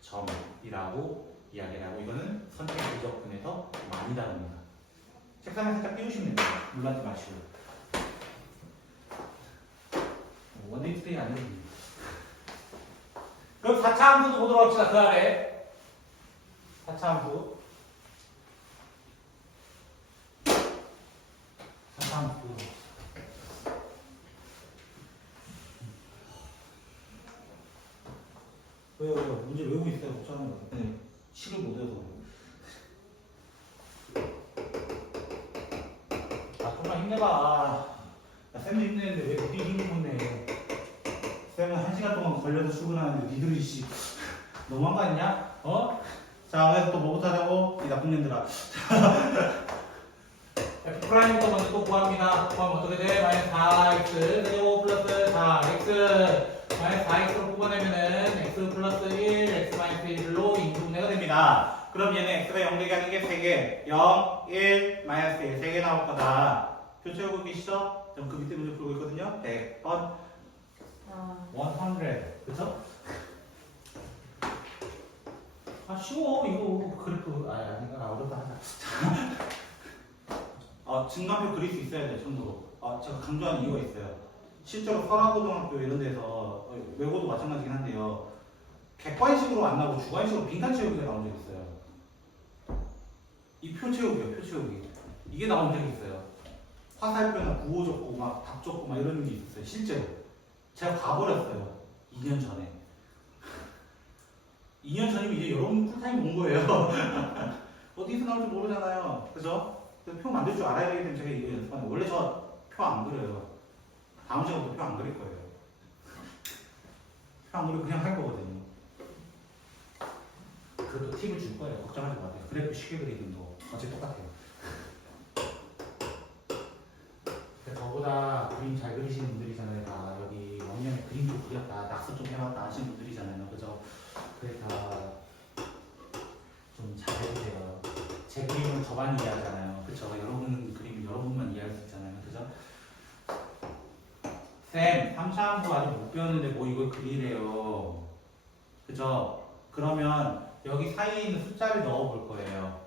변곡점이라고 이야기를 하고 이거는 선택 부적분에서 많이 다릅니다. 책상에 살짝 띄우시면 됩니다. 놀라지 마시고. 원데이 투데이 아니에요. 그럼 4차 함수도 보도록 합시다. 그 아래 4차 함수. 4차 함수 보도록 합시다. 왜요? 문제 외우고 있어요. 걱정하는 거. 네. 식을 못 외워서 그래요. 좀만 힘내봐. 쌤도 힘내는데 왜 니들이 힘을 못 내? 쌤은 1시간 동안 걸려서 출근하는데 니들이 씨 너무한 거 아니냐? 어? 자, 그래서 또 뭐부터 하자고? 이 나쁜 년들아. F'부터 먼저 또 구합니다. 구하면 어떻게 돼? 마이너스 4x 그리고 플러스 4x 마이너스 4x로 뽑아내면은 x 플러스 1, x 마이너스 1로 인수분해가 됩니다. 그럼 얘는 x가 0 되게 하는 게 3개 0, 1, 마이너스 1 3개 나올 거다. 표 채우고 계시죠? 그 밑에 문제 풀고 있거든요. 100번 100 그쵸? 아 쉬워 이거 그래프 아닌가 어렵다 하자. 증간표 그릴 수 있어야 돼 참고로. 제가 강조하는 이유가 있어요. 실제로 설화고등학교 이런 데서 외고도 마찬가지긴 한데요. 객관식으로 안 나오고 주관식으로 빈칸 채우기가 나온 적 있어요. 이 표 채우기요, 표 채우기. 이게 나온 적이 있어요. 화살표나 구호 적고 막 답 적고 막 이런 게 있었어요. 실제로. 제가 가버렸어요. 2년 전에. 2년 전이면 이제 여러분 풀타임 본 거예요. 어디서 나올지 모르잖아요. 그죠? 그래서 표 만들 줄 알아야 되기 때문에 제가 이거 연습하는 거예요. 원래 저 표 안 그려요. 다음 시간부터 표 안 그릴 거예요. 표 안 그리고 그냥 할 거거든요. 그것도 팁을 줄 거예요. 걱정하지 마세요. 그래프 쉽게 그리는 거 어차피 똑같아요. 저보다 그림 잘 그리시는 분들이잖아요. 다 여기 원년에 그림 좀 그렸다, 낙서 좀 해봤다 하시는 분들이잖아요. 그죠? 그래서 좀 잘해주세요. 제 그림은 저만 이해하잖아요. 그쵸? 여러분 그림 여러분만 이해할 수 있잖아요. 그죠? 쌤, 3차 함수 아직 못 배웠는데 뭐 이걸 그리래요. 그죠? 그러면 여기 사이에 있는 숫자를 넣어 볼 거예요.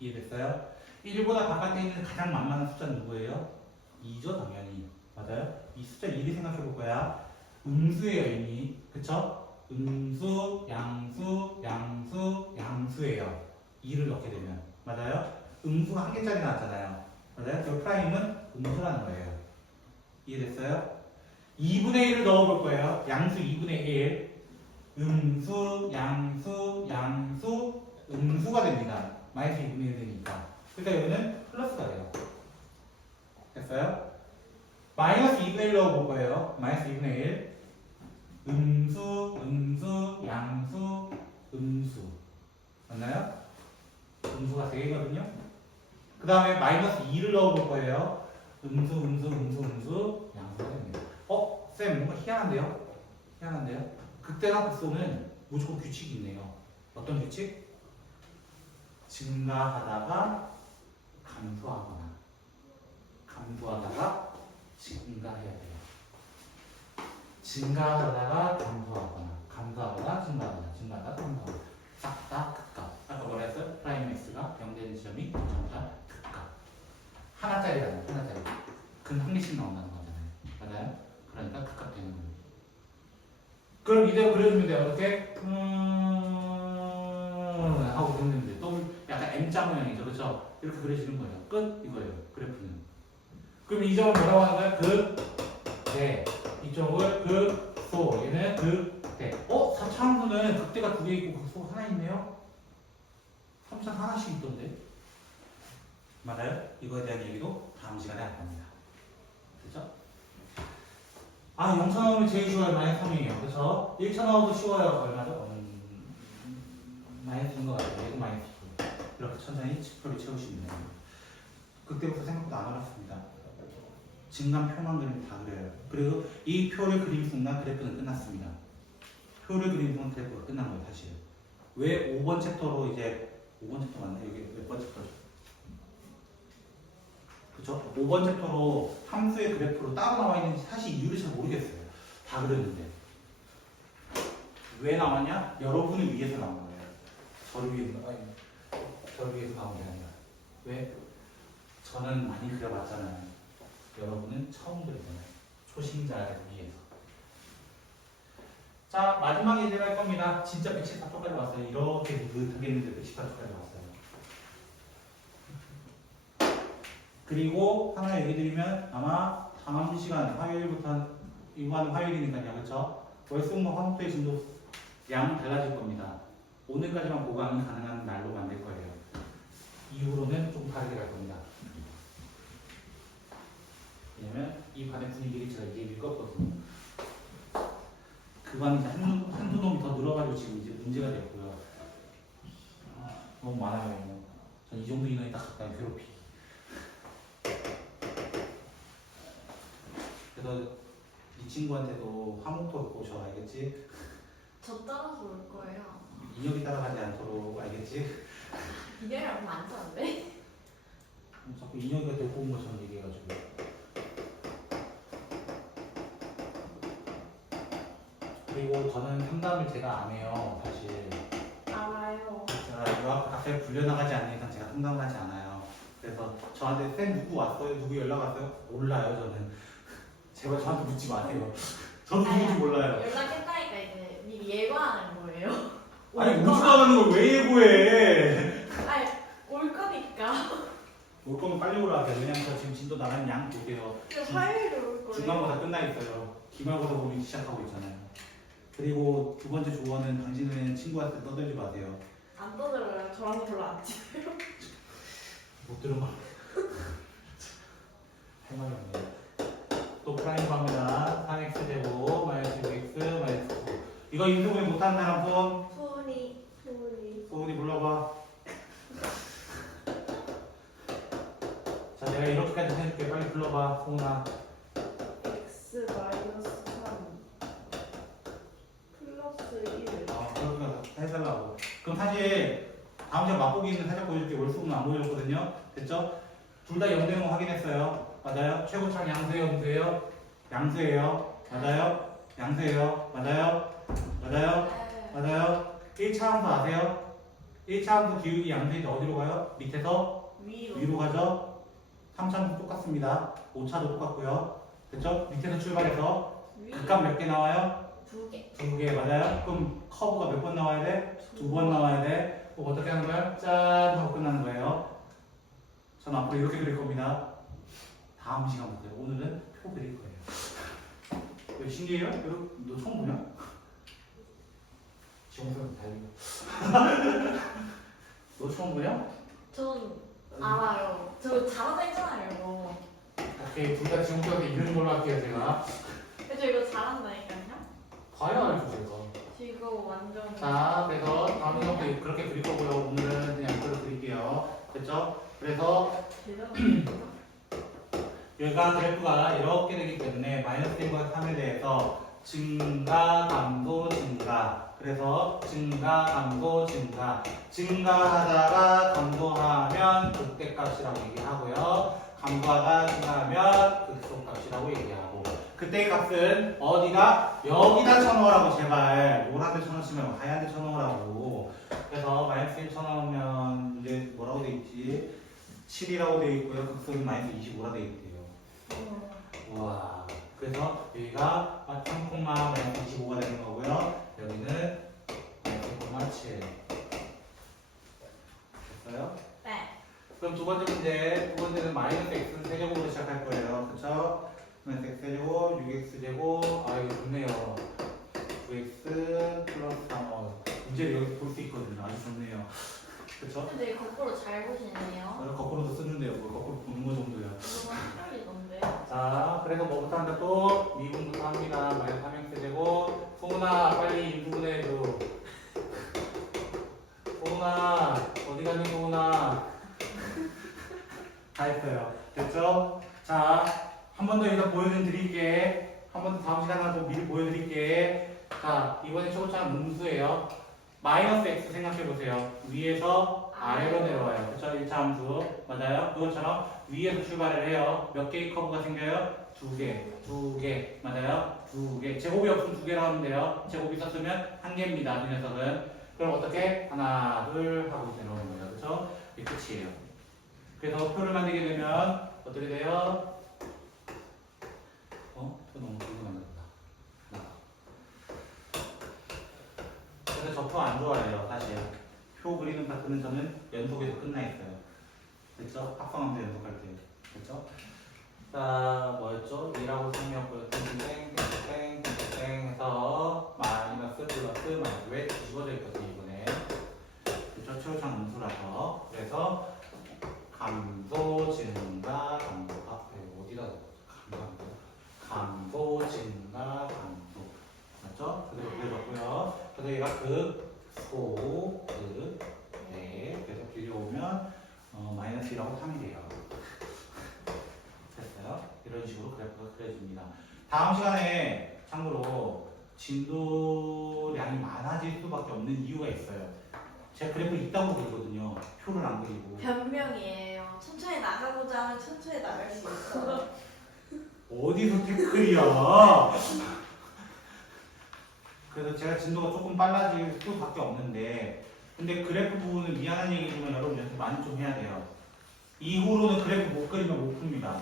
이해됐어요? 1보다 바깥에 있는 가장 만만한 숫자는 누구예요? 2죠, 당연히. 맞아요? 이 숫자 2를 생각해 볼 거야. 음수예요, 이미. 그쵸? 음수, 양수, 양수, 양수예요. 2를 넣게 되면. 맞아요? 음수가 한 개짜리 나왔잖아요. 맞아요? 그 프라임은 음수라는 거예요. 이해됐어요? 2분의 1을 넣어볼 거예요. 양수 2분의 1. 음수, 양수, 양수, 음수가 됩니다. 마이너스 2분의 1 되니까. 그러니까 여기는 플러스가 돼요. 됐어요? 마이너스 2분의 1 넣어볼 거예요. 마이너스 2분의 1. 음수, 음수, 양수, 음수. 맞나요? 음수가 3개거든요. 그 다음에 마이너스 2를 넣어볼 거예요. 음수, 음수, 음수, 음수, 양수가 됩니다. 쌤, 뭔가 희한한데요? 희한한데요? 극대나 극소는 무조건 규칙이 있네요. 어떤 규칙? 증가하다가 감소하거나, 감소하다가 증가해야 돼요. 증가하다가 감소하거나, 감소하다가 증가하거나, 증가하다가 감소하거나. 싹 다 극값. 아까 뭐라 했어요? 프라임 x가 0 되는 지점이 전부 다 극값. 하나짜리잖아요, 하나짜리. 근 한 개씩 나온다는 거잖아요. 맞아요? 그러니까 극값 되는 거예요. 그럼 이대로 그려주면 돼요. 이렇게 하고 그리면 돼요. 또 약간 M자 모양이죠, 그렇죠? 이렇게 그려지는 거예요. 끝 이거예요. 그래프는. 그럼 이 점은 뭐라고 하는 거야? 극, 대. 이쪽을 극, 소. 얘는 극, 극대. 4차함수는 극대가 2개 있고 극소가 하나 있네요? 3차 하나씩 있던데? 맞아요? 이거에 대한 얘기도 다음 시간에 할 겁니다. 그죠? 아, 0차 나오면 제일 쉬워요. 마이너스 3이에요. 그쵸? 1차 나오도 쉬워요. 얼마죠? 마이너스인 것 같아요. 얘도 마이너스 2. 이렇게 천천히 표를 채우시면 돼요. 그때부터 생각보다 안 어렵습니다. 증감표만 그리면 다 그려요. 그리고 이 표를 그린 순간 그래프는 끝났습니다. 표를 그린 순간 그래프가 끝난 거예요, 사실. 왜 5번 챕터로 이제 5번 챕터 맞나? 여기 몇 번 챕터죠? 그쵸? 5번 챕터로 함수의 그래프로 따로 나와 있는지 사실 이유를 잘 모르겠어요. 다 그렸는데. 왜 나왔냐? 여러분을 위해서 나온 거예요. 저를 위해서, 저를 위해서 나온 게 아니라. 왜? 저는 많이 그려봤잖아요. 여러분은 처음 그리잖아요. 초심자를 위해서. 자, 마지막 예제를 할 겁니다. 진짜 114초까지 왔어요. 이렇게 느긋하게 했는데 114초까지 왔어요. 그리고 하나 얘기 드리면 아마 다음 시간 화요일부터 이번 화요일이니까요. 그렇죠? 월수목 화목토의 진도 양 달라질 겁니다. 오늘까지만 보강이 가능한 날로 만들 거예요. 이후로는 좀 다르게 갈 겁니다. 왜냐면 이 반의 분위기를 제가 이제 읽었거든요. 그 반이 이제 한두 놈이 더 늘어가지고 지금 이제 문제가 됐고요. 너무 많아요. 전 이 정도 인원이 딱 가까이 괴롭히기. 그래서 이 친구한테도 화목토를 꼬셔, 알겠지? 저 따라서 올 거예요. 인혁이 따라가지 않도록, 알겠지? 이래랑 얼마 안 짜는데? 자꾸 인혁이가 데리고 온 것처럼 얘기해가지고. 그리고 저는 상담을 제가 안 해요, 사실. 알아요. 제가 요 앞에 갑자기 불려나가지 않는 이상 제가 상담을 하지 않아요. 그래서 저한테 쌤 누구 왔어요? 누구 연락 왔어요? 몰라요, 저는. 제발 저한테 묻지 마세요. 저도 누군지 몰라요. 연락했다니까 이제 미리 예고하는 거예요. 아니, 오지도 않는 걸 왜 예고해? 아니, 올 거니까. 올 거면 빨리 오라 하세요. 왜냐면 저 지금 진도 나가는 양 볼게요. 화요일에 올 거예요. 중간고사 끝나 있어요. 기말고사 고민 시작하고 있잖아요. 그리고 두 번째 조언은 당신은 친구한테 떠들지 마세요. 안 떠들어요. 저랑 별로 안 친해요. 못 들은 말. 할 말이 없네요. 또 프라임 갑니다. 3x 제곱 마이너스 6x 마이너스 9. 이거 인수분해 못하는 사람 손. 소은이 불러봐. 자, 내가 이렇게까지 해줄게. 빨리 불러봐, 소은아. x 마이너스 3 플러스 1. 그렇게 해달라고. 그럼 사실 다음 주에 맛보기는 살짝 보여줄게. 월수는 안 보여줬거든요. 됐죠? 둘 다 0되는 거 확인했어요. 맞아요? 최고창 양수예요, 음수예요? 양수예요. 맞아요? 양수예요. 맞아요? 맞아요? 맞아요? 1차 함수 아세요? 1차 함수 기울기 양수일 때 어디로 가요? 밑에서 위로 가죠? 3차 함수 똑같습니다. 5차도 똑같고요. 됐죠? 밑에서 출발해서 극값 몇 개 나와요? 2개. 2개 맞아요? 그럼 커브가 몇 번 나와야 돼? 2번 나와야 돼. 그럼 어떻게 하는 거야? 짠 하고 끝나는 거예요. 저는 앞으로 이렇게 그릴 겁니다. 다음 시간부터 오늘은 표 그릴 거예요. 왜 신기해요? 너 처음 보냐? 지원생 달리고. 너 처음 보냐? 전 알아요. 저 잘하다 했잖아요, 이거. 오케이, 둘 다 지원생한테 이런 걸로 할게요, 제가. 저 이거 잘한다니까요? 봐야 알죠, 제가. 이거 완전. 자, 그래서 다음 시간부터 그렇게 그릴 거고요. 오늘은 그냥 이걸로 그릴게요. 됐죠? 그래서 대단하다. 여기가 그래프가 이렇게 되기 때문에 마이너스 1과 3에 대해서 증가, 감소, 증가. 그래서 증가, 감소, 증가. 증가하다가 감소하면 극대값이라고 얘기하고요. 감소하다가 증가하면 극소값이라고 얘기하고. 그때의 값은 어디다? 여기다 쳐넣으라고 제발. 노란데 쳐넣으시면 하얀데 쳐넣으라고. 그래서 마이너스 1 쳐넣으면 이제 뭐라고 돼 있지? 7이라고 돼 있고요. 극소는 마이너스 25라 돼 있대요. 우와. 그래서 여기가 3, 마이너스 25가 되는 거고요. 여기는 마이너스 7. 됐어요? 네. 그럼 두 번째 문제. 두 번째는 마이너스 x 세제곱으로 시작할 거예요. 그쵸? 마이너스 x 세제곱, 6x 제곱. 아, 이거 좋네요. 9x 플러스 3. 문제를 여기 볼 수 있거든요. 아주 좋네요. 그쵸? 근데 거꾸로 잘 보시네요. 거꾸로도 쓰는데요. 뭐 거꾸로 보는 거 정도야. 이거 헷갈리던데. 자, 그래서 뭐부터 한다 또? 미분부터 합니다. 마이너스 3x 제곱. 소은아, 빨리 인수분해 해줘. 소은아, 어디 갔니, 소은아? 다 했어요. 됐죠? 자, 한 번 더 여기다 보여드릴게. 한 번 더 다음 시간에 또 미리 보여드릴게. 자, 이번에 초고차는 음수예요. 마이너스 x 생각해보세요. 위에서 아래로 내려와요. 그쵸? 1차 함수. 맞아요? 그것처럼 위에서 출발을 해요. 몇 개의 커브가 생겨요? 2개. 2개. 맞아요? 2개. 제곱이 없으면 2개로 하면 돼요. 제곱이 있었으면 1개입니다. 이 녀석은. 그럼 어떻게? 하나, 둘 하고 내려오는 거예요. 그쵸? 이게 끝이에요. 그래서 표를 만들게 되면 어떻게 돼요? 표 너무 길게 만들었다. 그래서 저 표 안 좋아해요, 사실. 표 그리는 파트는 저는 연속에서 끝나 있어요. 됐죠? 합성함수 연속할 때. 됐죠? 자, 뭐였죠? 2라고 생겼고요. 땡땡땡땡땡 해서 마이너스 플러스 마이너스 왜 뒤집어져 있거든요, 이번에. 그쵸? 최우창 음수라서. 그래서 감소, 증가, 감소. 어디다 감소, 증가, 감소. 맞죠? 그대로 그려졌고요. 그래서 얘가 네. 그래서 빌려오면 마이너스 1하고 3이 돼요. 됐어요? 이런 식으로 그래프가 그려집니다. 다음 시간에 참고로 진도량이 많아질 수밖에 없는 이유가 있어요. 제가 그래프 있다고 그러거든요. 표를 안 그리고. 변명이에요. 천천히 나가고자 하면 천천히 나갈 수 있어. 어디서 태클이야? 그래서 제가 진도가 조금 빨라질 수밖에 없는데, 근데 그래프 부분은 미안한 얘기지만 여러분 연습 많이 좀 해야 돼요. 이후로는 그래프 못 그리면 못 풉니다.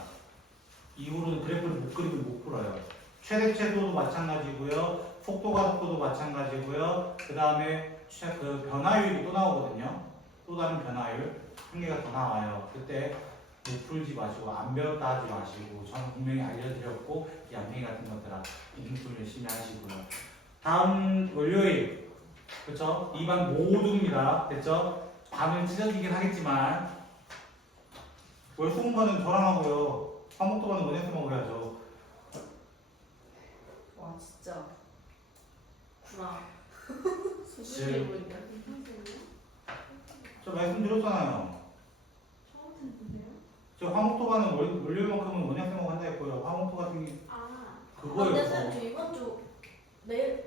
이후로는 그래프를 못 그리면 못 풀어요. 최대체도도 마찬가지고요, 속도가속도도 마찬가지고요. 그 다음에 그 변화율이 또 나오거든요. 또 다른 변화율 한 개가 더 나와요. 그때 못 풀지 마시고 안 배웠다 하지 마시고 저는 분명히 알려드렸고 양갱이 같은 것들아 공부 열심히 하시고요. 다음 월요일 그쵸? 2반 모두입니다. 됐죠? 반은 찢어지긴 하겠지만 월수공반은 저랑 하고요. 화목도반은 원혜쌤하고 해야죠. 와 진짜 구나. 소중해 보인다. 저 말씀드렸잖아요. 처음 듣는데요? 저 화목도반은 월요일만큼은 원혜쌤하고 한다 했고요. 화목도 같은 게 아. 그거예요. 근데 쌤, 저 이번 주 내일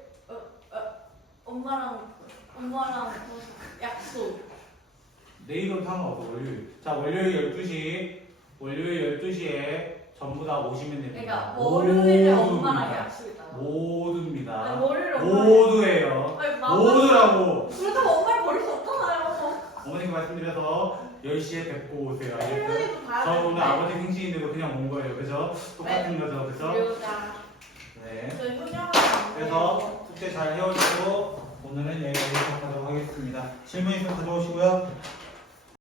엄마랑 그 약속. 내일은 상관없어. 월요일. 자 월요일 12시에 전부 다 오시면 됩니다. 그러니까 월요일에 모두입니다. 엄마랑 약속이잖아. 모두입니다. 아니, 월요일에 엄마랑 모두예요. 아니, 모두라고. 그렇다고 엄마를 버릴 수 없잖아요. 어머니가 말씀드려서 10시에 뵙고 오세요. 알겠어요? 할머니도 봐야 저 오늘 되는데. 아버지 생신인데도 그냥 온 거예요. 그죠? 똑같은 거죠. 그죠? 그러자. 네. 저 효정아. 그래서 숙제 잘 해오시고 오늘은 여기까지 하도록 하겠습니다. 질문 있으면 가져오시고요.